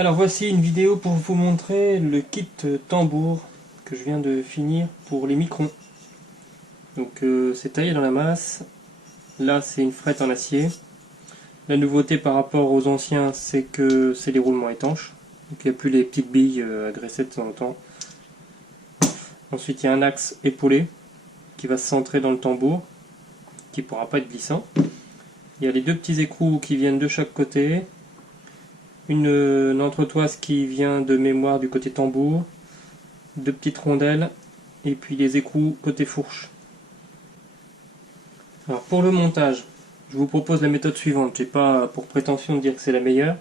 Alors voici une vidéo pour vous montrer le kit tambour que je viens de finir pour les microns. Donc c'est taillé dans la masse. Là c'est une frette en acier. La nouveauté par rapport aux anciens, c'est que c'est des roulements étanches. Donc il n'y a plus les petites billes à graisser de temps en temps. Ensuite il y a un axe épaulé qui va se centrer dans le tambour, qui ne pourra pas être glissant. Il y a les deux petits écrous qui viennent de chaque côté. Une entretoise qui vient de mémoire du côté tambour, deux petites rondelles et puis les écrous côté fourche. Alors pour le montage, je vous propose la méthode suivante. J'ai pas pour prétention de dire que c'est la meilleure,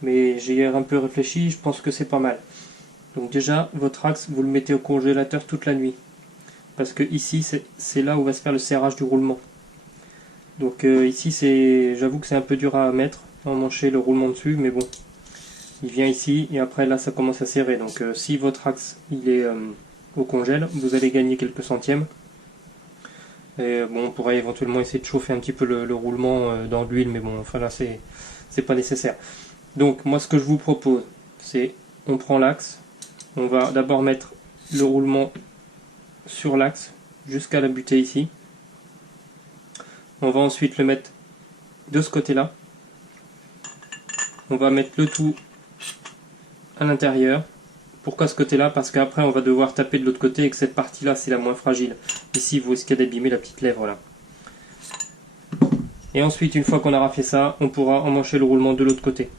mais j'ai un peu réfléchi, je pense que c'est pas mal. Donc déjà, votre axe, vous le mettez au congélateur toute la nuit, parce que ici c'est là où va se faire le serrage du roulement. Donc ici j'avoue que c'est un peu dur à mettre, emmancher le roulement dessus, mais bon, il vient ici et après là ça commence à serrer. Donc si votre axe il est au congèle, vous allez gagner quelques centièmes. Et bon, on pourrait éventuellement essayer de chauffer un petit peu le roulement dans l'huile, mais bon, enfin là c'est pas nécessaire. Donc moi ce que je vous propose, c'est on prend l'axe, on va d'abord mettre le roulement sur l'axe jusqu'à la butée ici. On va ensuite le mettre de ce côté-là. On va mettre le tout à l'intérieur. Pourquoi ce côté-là? Parce qu'après on va devoir taper de l'autre côté et que cette partie-là c'est la moins fragile. Ici vous risquez d'abîmer la petite lèvre là. Et ensuite, une fois qu'on aura fait ça, on pourra emmancher le roulement de l'autre côté.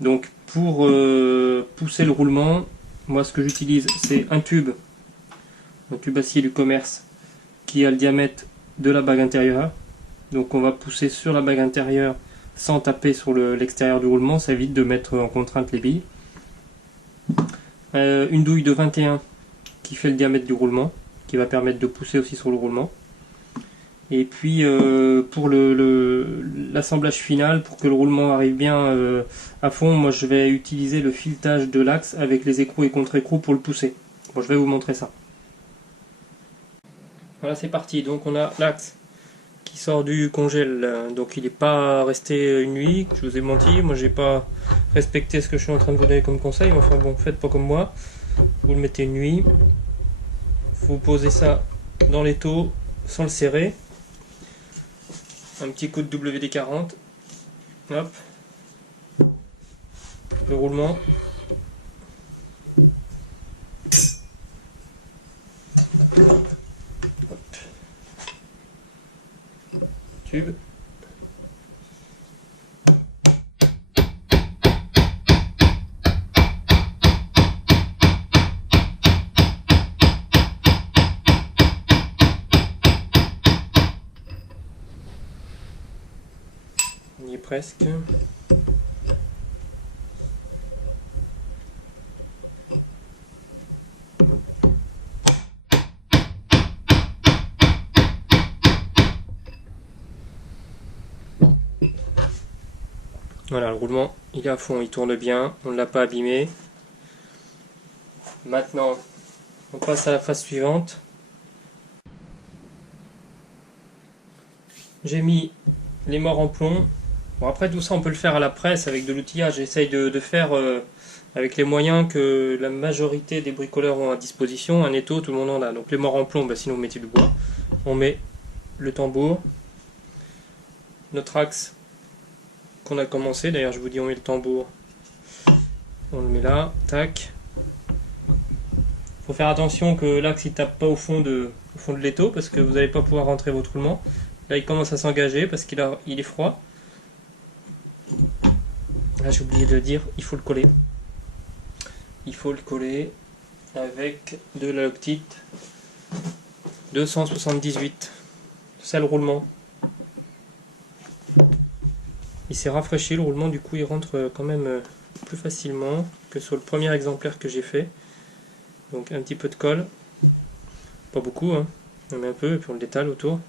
Donc pour pousser le roulement, moi ce que j'utilise c'est un tube acier du commerce qui a le diamètre de la bague intérieure. Donc on va pousser sur la bague intérieure sans taper sur l'extérieur du roulement, ça évite de mettre en contrainte les billes. Une douille de 21 qui fait le diamètre du roulement, qui va permettre de pousser aussi sur le roulement. Et puis pour l'assemblage final, pour que le roulement arrive bien à fond, moi je vais utiliser le filetage de l'axe avec les écrous et contre-écrous pour le pousser. Bon, je vais vous montrer ça. Voilà, c'est parti. Donc on a l'axe qui sort du congèle, donc il n'est pas resté une nuit, je vous ai menti, moi j'ai pas respecté ce que je suis en train de vous donner comme conseil, enfin bon, faites pas comme moi, vous le mettez une nuit, vous posez ça dans l'étau sans le serrer, un petit coup de WD-40, hop, le roulement, hop. Tube, on y est presque. Voilà, le roulement il est à fond, il tourne bien, on ne l'a pas abîmé. Maintenant, on passe à la phase suivante. J'ai mis les morts en plomb. Bon, après tout ça on peut le faire à la presse avec de l'outillage. J'essaye de faire avec les moyens que la majorité des bricoleurs ont à disposition. Un étau, tout le monde en a. Donc les morts en plomb, bah, sinon vous mettez du bois. On met le tambour, notre axe qu'on a commencé. D'ailleurs je vous dis on met le tambour. On le met là, tac. Il faut faire attention que l'axe il tape pas au fond de l'étau parce que vous n'allez pas pouvoir rentrer votre roulement. Là il commence à s'engager parce qu'il est froid. Là j'ai oublié de le dire, il faut le coller. Il faut le coller avec de la Loctite 278. C'est ça le roulement. Il s'est rafraîchi le roulement, du coup il rentre quand même plus facilement que sur le premier exemplaire que j'ai fait. Donc un petit peu de colle, pas beaucoup, hein. On met un peu et puis on le détale autour.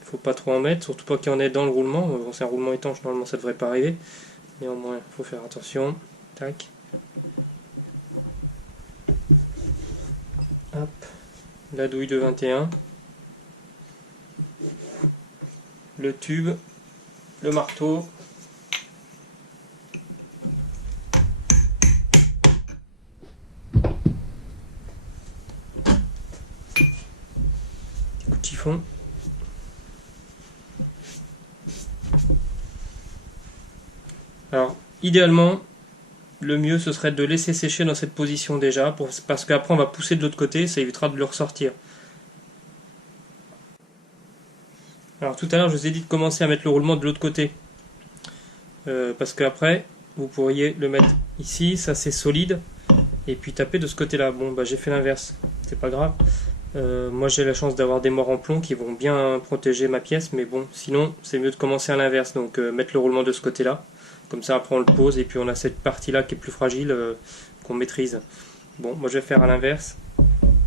Il faut pas trop en mettre, surtout pas qu'il y en ait dans le roulement. Bon, c'est un roulement étanche, normalement ça devrait pas arriver. Néanmoins, il faut faire attention. Tac. Hop. La douille de 21. Le tube. Le marteau. chiffon. Alors, idéalement, le mieux ce serait de laisser sécher dans cette position déjà, parce qu'après on va pousser de l'autre côté, ça évitera de le ressortir. Alors tout à l'heure je vous ai dit de commencer à mettre le roulement de l'autre côté, parce qu'après vous pourriez le mettre ici, ça c'est solide, et puis taper de ce côté là. Bon bah j'ai fait l'inverse, c'est pas grave. Moi j'ai la chance d'avoir des morts en plomb qui vont bien protéger ma pièce, mais bon sinon c'est mieux de commencer à l'inverse, donc mettre le roulement de ce côté là. Comme ça après on le pose et puis on a cette partie là qui est plus fragile qu'on maîtrise. Bon, moi je vais faire à l'inverse.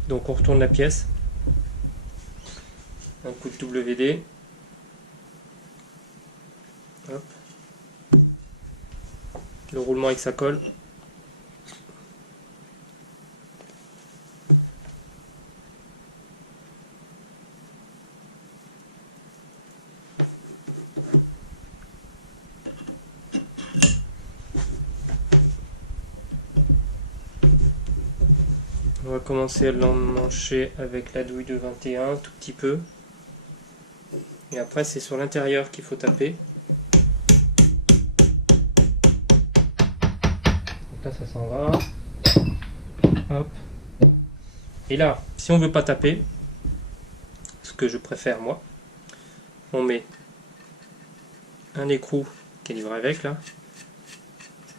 Donc on retourne la pièce. Un coup de WD. Hop. Le roulement avec sa colle. On va commencer à l'emmancher avec la douille de 21, tout petit peu. Et après c'est sur l'intérieur qu'il faut taper. Donc là ça s'en va. Hop. Et là, si on veut pas taper, ce que je préfère moi, on met un écrou qui est livré avec là.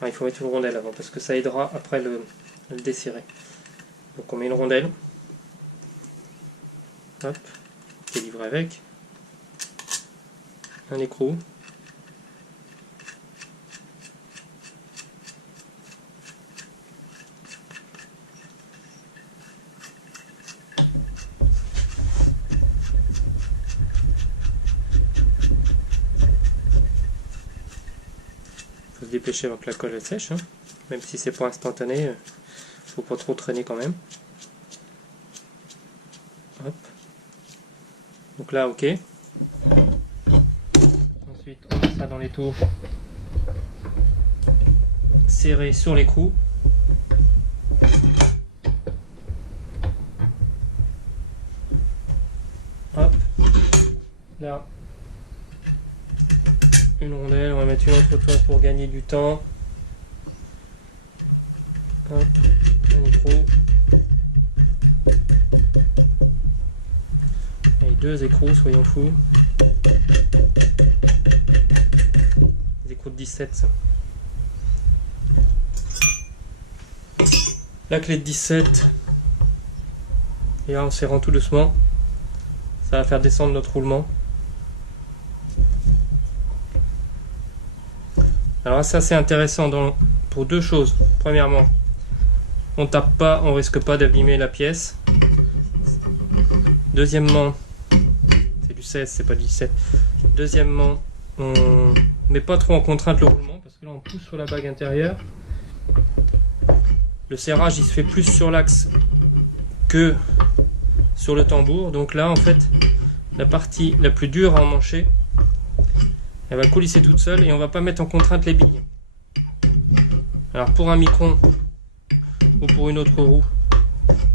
Alors, il faut mettre une rondelle avant parce que ça aidera après le desserrer. Donc on met une rondelle, hop, qui est livré avec, un écrou, il faut se dépêcher avant que la colle elle sèche, hein. Même si c'est pas instantané. Faut pas trop traîner quand même. Hop. Donc là, ok. Ensuite, on met ça dans les tours. Serré sur l'écrou. Hop. Là. Une rondelle. On va mettre une autre toile pour gagner du temps. Hop. Un écrou. Et deux écrous, soyons fous. Des écrous de 17, ça. La clé de 17. Et là, en serrant tout doucement, ça va faire descendre notre roulement. Alors ça c'est intéressant pour deux choses. Premièrement, on tape pas, on risque pas d'abîmer la pièce. Deuxièmement, c'est du 16, c'est pas du 17. Deuxièmement, on met pas trop en contrainte le roulement parce que là on pousse sur la bague intérieure. Le serrage il se fait plus sur l'axe que sur le tambour. Donc là en fait, la partie la plus dure à emmancher, elle va coulisser toute seule et on va pas mettre en contrainte les billes. Alors pour un micron ou pour une autre roue,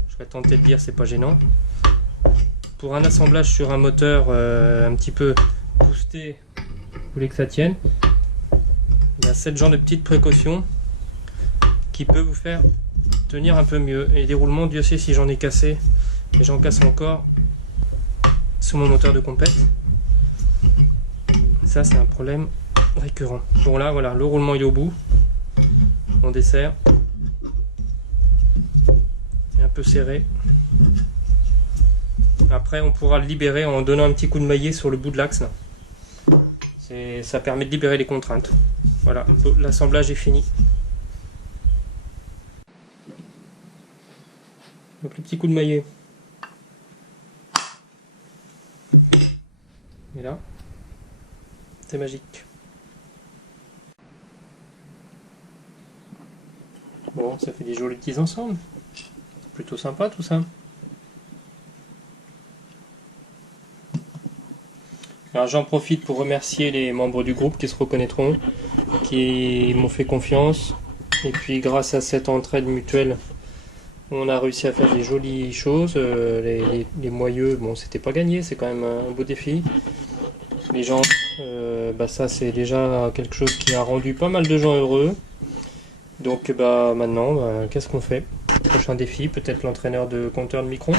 je vais tenter de dire c'est pas gênant. Pour un assemblage sur un moteur un petit peu boosté, vous voulez que ça tienne, il y a ce genre de petites précautions qui peut vous faire tenir un peu mieux. Et des roulements, Dieu sait si j'en ai cassé, et j'en casse encore sur mon moteur de compète. Ça c'est un problème récurrent. Bon là voilà, le roulement il est au bout, on desserre, un peu serré. Après on pourra le libérer en donnant un petit coup de maillet sur le bout de l'axe. Ça permet de libérer les contraintes. Voilà, l'assemblage est fini. Donc le petit coup de maillet. Et là, c'est magique. Bon, ça fait des jolis petits ensembles. C'est plutôt sympa tout ça. Alors j'en profite pour remercier les membres du groupe qui se reconnaîtront, qui m'ont fait confiance. Et puis grâce à cette entraide mutuelle, On a réussi à faire des jolies choses. Les moyeux, bon, c'était pas gagné, c'est quand même un beau défi. Les gens, bah ça c'est déjà quelque chose qui a rendu pas mal de gens heureux. Donc bah maintenant, bah, qu'est-ce qu'on fait? Prochain défi, peut-être l'entraîneur de compteur de micro.